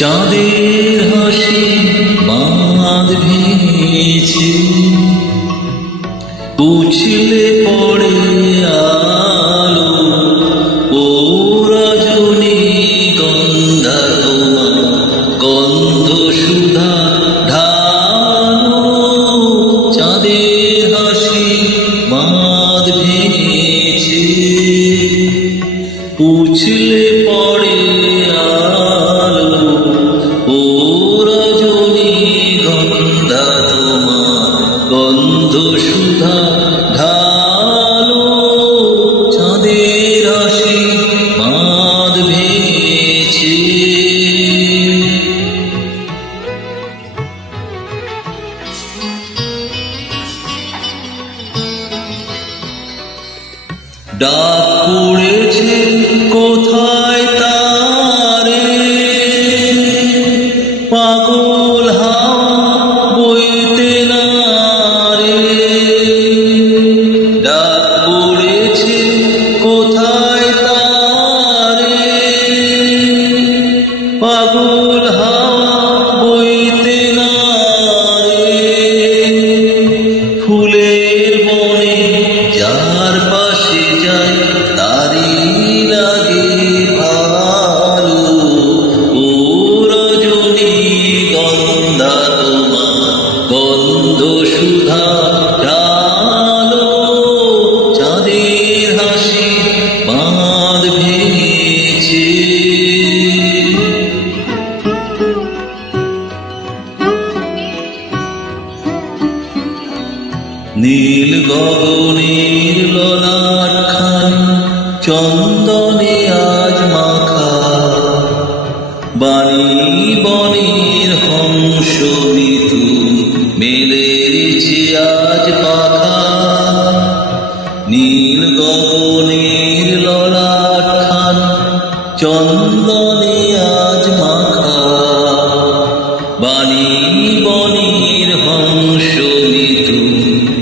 চাঁদের হাসি বাঁধ ভেঙেছে, উছলে পড়ে আলো ও রজনী গন্ধা তোমার গন্ধ সুধা ঢালো। চাঁদের হাসি বাঁধ ভেঙেছে, উছলে পড়ে আলো ও রজনী গন্ধা তোমার গন্ধ সুধা ঢালো। চাঁদের হাসি বাঁধ ভেঙেছে। ডাক পড়েছে কোথায় তারে, পাগল হাওয়া বইতে না রে। ডাক পড়েছে কোথায় তারে, পাগল হাওয়া বইতে না রে। ফুলের বনে যার পাশে যায় তারি লাগে ভালো ও রজনী গন্ধা তোমার গন্ধ সুধা ঢালো। চাঁদের হাসি বাঁধ ভেঙেছে। নীল গগনের ললাটখানি চন্দনে আজ মাখা, বাণী বনের হংস মিথু মেলেছে আজ পাখা। নীল গগনের ললাটখানি চন্দনে আজ মাখা, বাণী বনের হংস মিথু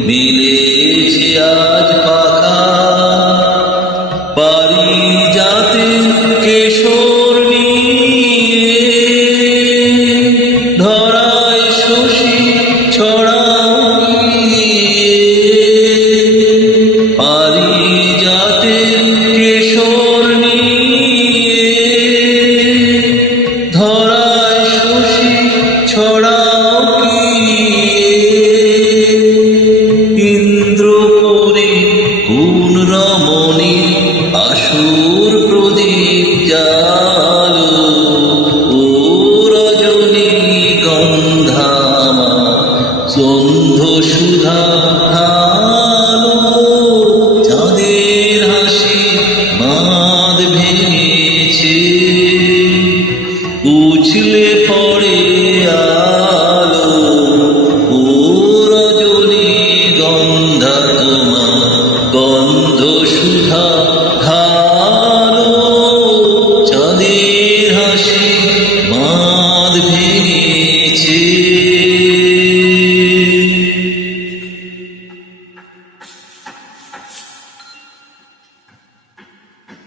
মিলেছে আজ পাখা। পারিজাতের কেশর নিয়ে ধরায় শশী ছড়াইয়ে। পারিজাতের কেশর নিয়ে ধরায় শশী ছড়াইয়ে। ইন্দ্রপুরে কোন রমণী আসুর